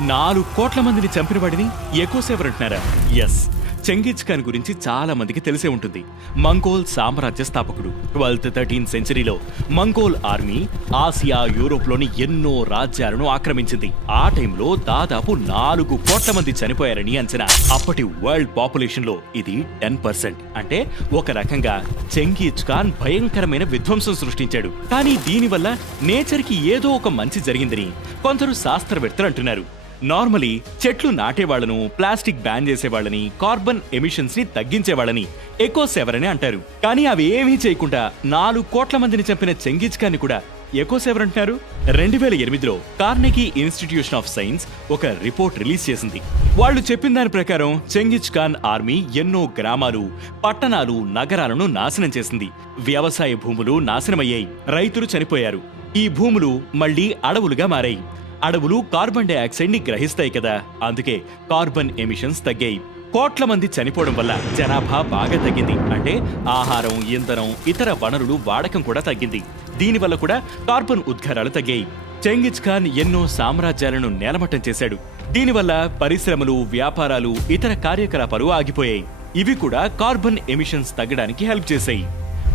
నాలుగు కోట్ల మందిని చంపిన వాడిని ఎకోసేవర్ అంటున్నారా? ఎస్ చెంగిజ్ ఖాన్ గురించి చాలా మందికి తెలిసే ఉంటుంది. మంగోల్ సామ్రాజ్య స్థాపకుడు. ట్వెల్త్ థర్టీన్ సెంచరీలో మంగోల్ ఆర్మీ ఆసియా యూరోప్లోని ఎన్నో రాజ్యాలను ఆక్రమించింది. ఆ టైంలో దాదాపు నాలుగు కోట్ల మంది చనిపోయారని అంచనా. అప్పటి వరల్డ్ పాపులేషన్లో ఇది టెన్ పర్సెంట్. అంటే ఒక రకంగా చెంగీజ్ ఖాన్ భయంకరమైన విధ్వంసం సృష్టించాడు. కానీ దీనివల్ల నేచర్కి ఏదో ఒక మంచి జరిగిందని కొందరు శాస్త్రవేత్తలు అంటున్నారు. నార్మలీ చెట్లు నాటేవాళ్ళను ప్లాస్టిక్ బ్యాన్ చేసేవాళ్ళని కార్బన్ ఎమిషన్స్ని తగ్గించేవాళ్ళని ఎకో సెవర్ అని అంటారు. కానీ అవి ఏమీ చేయకుండా నాలుగు కోట్ల మందిని చంపిన చెంగిజ్ ఖాన్ కూడా ఎకో సెవర్ అంటున్నారు. రెండు వేల ఎనిమిదిలో కార్నెగీ ఇన్స్టిట్యూషన్ ఆఫ్ సైన్స్ ఒక రిపోర్ట్ రిలీజ్ చేసింది. వాళ్ళు చెప్పిన దాని ప్రకారం చెంగిజ్ ఖాన్ ఆర్మీ ఎన్నో గ్రామాలు పట్టణాలు నగరాలను నాశనం చేసింది. వ్యవసాయ భూములు నాశనమయ్యాయి. రైతులు చనిపోయారు. ఈ భూములు మళ్ళీ అడవులుగా మారాయి. అడవులు కార్బన్ డైఆక్సైడ్ని గ్రహిస్తాయి కదా. అందుకే కార్బన్ ఎమిషన్స్ తగ్గాయి. కోట్ల మంది చనిపోవడం వల్ల జనాభా బాగా తగ్గింది. అంటే ఆహారం ఇంధనం ఇతర వనరులు వాడకం కూడా తగ్గింది. దీనివల్ల కూడా కార్బన్ ఉద్గారాలు తగ్గాయి. చెంగిజ్ ఖాన్ ఎన్నో సామ్రాజ్యాలను నేలమట్టం చేశాడు. దీనివల్ల పరిశ్రమలు వ్యాపారాలు ఇతర కార్యకలాపాలు ఆగిపోయాయి. ఇవి కూడా కార్బన్ ఎమిషన్స్ తగ్గడానికి హెల్ప్ చేశాయి.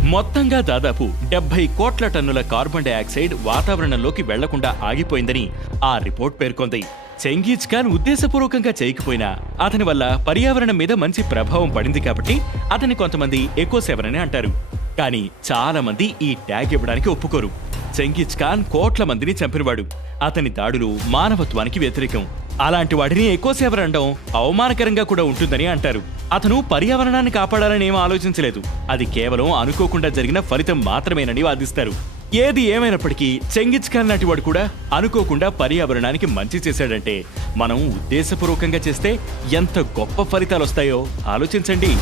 మొత్తంగా దాదాపు డెబ్బై కోట్ల టన్నుల కార్బన్ డైఆక్సైడ్ వాతావరణంలోకి వెళ్ళకుండా ఆగిపోయిందని ఆ రిపోర్ట్ పేర్కొంది. చెంగీజ్ ఖాన్ ఉద్దేశపూర్వకంగా చేయకపోయినా అతని వల్ల పర్యావరణం మీద మంచి ప్రభావం పడింది కాబట్టి అతని కొంతమంది ఎకో సెవెన్ అని అంటారు. కానీ చాలా మంది ఈ ట్యాగ్ ఇవ్వడానికి ఒప్పుకోరు. చెంగీజ్ ఖాన్ కోట్ల మందిని చంపినవాడు. అతని దాడులు మానవత్వానికి వ్యతిరేకం. అలాంటి వాటిని ఎక్కువ సేవలు అవమానకరంగా కూడా ఉంటుందని అంటారు. అతను పర్యావరణాన్ని కాపాడాలని ఏం ఆలోచించలేదు. అది కేవలం అనుకోకుండా జరిగిన ఫలితం మాత్రమేనని వాదిస్తారు. ఏది ఏమైనప్పటికీ చెంగిజ్ ఖాన్ లాంటి వాడు కూడా అనుకోకుండా పర్యావరణానికి మంచి చేశాడంటే మనం ఉద్దేశపూర్వకంగా చేస్తే ఎంత గొప్ప ఫలితాలు వస్తాయో ఆలోచించండి.